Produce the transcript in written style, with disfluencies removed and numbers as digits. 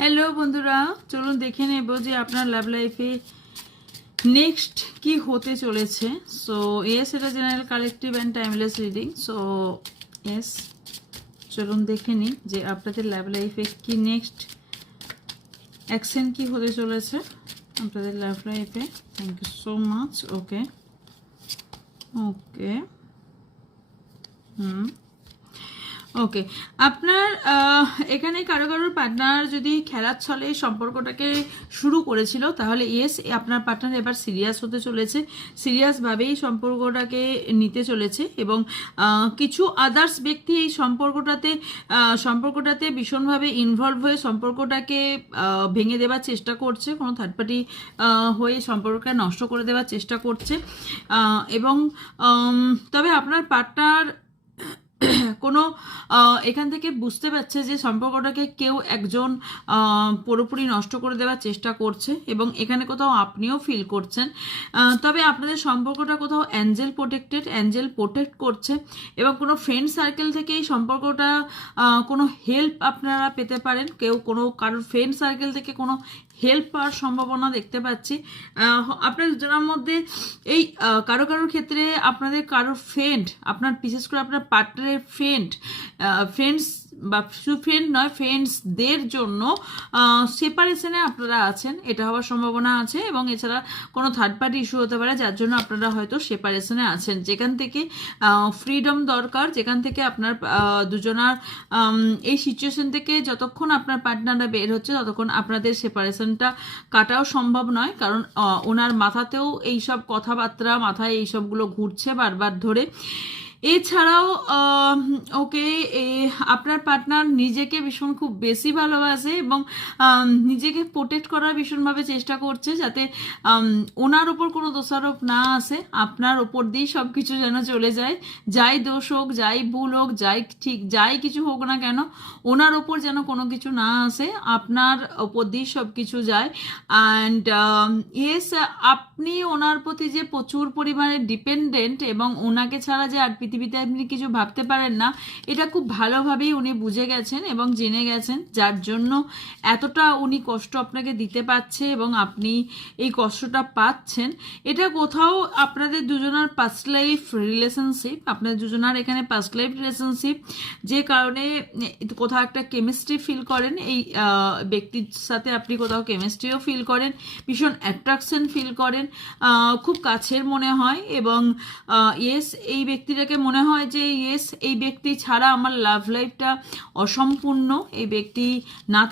Hello বন্ধুরা, চলুন দেখে নেব যে আপনার লাভ লাইফে নেক্সট কি হতে চলেছে। সো ইয়েস, এটা general collective and timeless reading. So yes, চলুন দেখে নিই যে আপনাদের লাভ লাইফে কি নেক্সট অ্যাকশন কি হতে চলেছে আপনাদের লাভ লাইফে। Thank you so much. Okay okay okay, আপনার এখানে কারো কারোর পার্টনার যদি খেলার ছলে সম্পর্কটাকে শুরু করেছিল, তাহলে ইয়েস, আপনার পার্টনার এবার সিরিয়াস হতে চলেছে, সিরিয়াসভাবেই সম্পর্কটাকে নিতে চলেছে। এবং কিছু আদার্স ব্যক্তি এই সম্পর্কটাতে ভীষণভাবে ইনভলভ হয়ে সম্পর্কটাকে ভেঙে দেওয়ার চেষ্টা করছে, কোনো থার্ড পার্টি হয়ে সম্পর্কটা নষ্ট করে দেওয়ার চেষ্টা করছে। এবং তবে আপনার পার্টনার কোনো এখান থেকে বুঝতে পারছে যে সম্পর্কটাকে কেউ একজন পুরোপুরি নষ্ট করে দেওয়ার চেষ্টা করছে, এবং এখানে কোথাও আপনিও ফিল করছেন। তবে আপনাদের সম্পর্কটা কোথাও অ্যাঞ্জেল প্রোটেক্ট করছে, এবং কোনো ফ্রেন্ড সার্কেল থেকে এই সম্পর্কটা কোনো হেল্প আপনারা পেতে পারেন। কারোর ফ্রেন্ড সার্কেল থেকে কোনো হেল্প পাওয়ার সম্ভাবনা দেখতে পাচ্ছি আপনার দুজনের মধ্যে। এই কারোর ক্ষেত্রে আপনাদের কারোর ফ্রেন্ড, আপনার বিশেষ করে আপনার পার্টনারের ফ্রেন্ডস বা শুধু ফ্রেন্ড নয়, ফ্রেন্ডসদের জন্য সেপারেশনে আপনারা আছেন, এটা হওয়ার সম্ভাবনা আছে। এবং এছাড়া কোনো থার্ড পার্টি ইস্যু হতে পারে যার জন্য আপনারা হয়তো সেপারেশনে আছেন, যেখান থেকে ফ্রিডম দরকার, যেখান থেকে আপনার দুজনার এই সিচুয়েশন থেকে যতক্ষণ আপনার পার্টনাররা বের হচ্ছে ততক্ষণ আপনাদের সেপারেশনটা কাটাও সম্ভব নয়, কারণ ওনার মাথাতেও এইসব কথাবার্তা, মাথায় এইসবগুলো ঘুরছে বারবার ধরে। এছাড়াও ওকে, আপনার পার্টনার নিজেকে ভীষণ খুব বেশি ভালোবাসে এবং নিজেকে প্রোটেক্ট করার ভীষণভাবে চেষ্টা করছে, যাতে ওনার ওপর কোনো দোষারোপ না আসে, আপনার ওপর দিয়েই সব কিছু যেন চলে যায়। যাই দোষ হোক, যাই ভুল হোক, যাই কিছু হোক না কেন, ওনার ওপর যেন কোনো কিছু না আসে, আপনার ওপর দিয়েই সব কিছু যায়। অ্যান্ড ইয়েস, আপনি ওনার প্রতি যে প্রচুর পরিমাণে ডিপেন্ডেন্ট এবং ওনাকে ছাড়া যে আর পৃথিবীতে আপনি কিছু ভাবতে পারেন না, এটা খুব ভালোভাবেই উনি বুঝে গেছেন এবং জেনে গেছেন, যার জন্য এতটা উনি কষ্ট আপনাকে দিতে পারছে এবং আপনি এই কষ্টটা পাচ্ছেন। এটা কোথাও আপনাদের দুজনার পাস্ট লাইফ রিলেশনশিপ, আপনাদের দুজনার এখানে পাস্ট লাইফ রিলেশনশিপ, যে কারণে কোথাও একটা কেমিস্ট্রি ফিল করেন, এই ব্যক্তির সাথে আপনি কোথাও কেমিস্ট্রিও ফিল করেন, ভীষণ অ্যাট্রাকশন ফিল করেন, খুব কাছের মনে হয়। এবং ইয়েস, এই ব্যক্তিটাকে মনে হয় যে ইয়েস, এই ব্যক্তি ছাড়া আমার লাভ লাইফটা অসম্পূর্ণ, এই ব্যক্তি না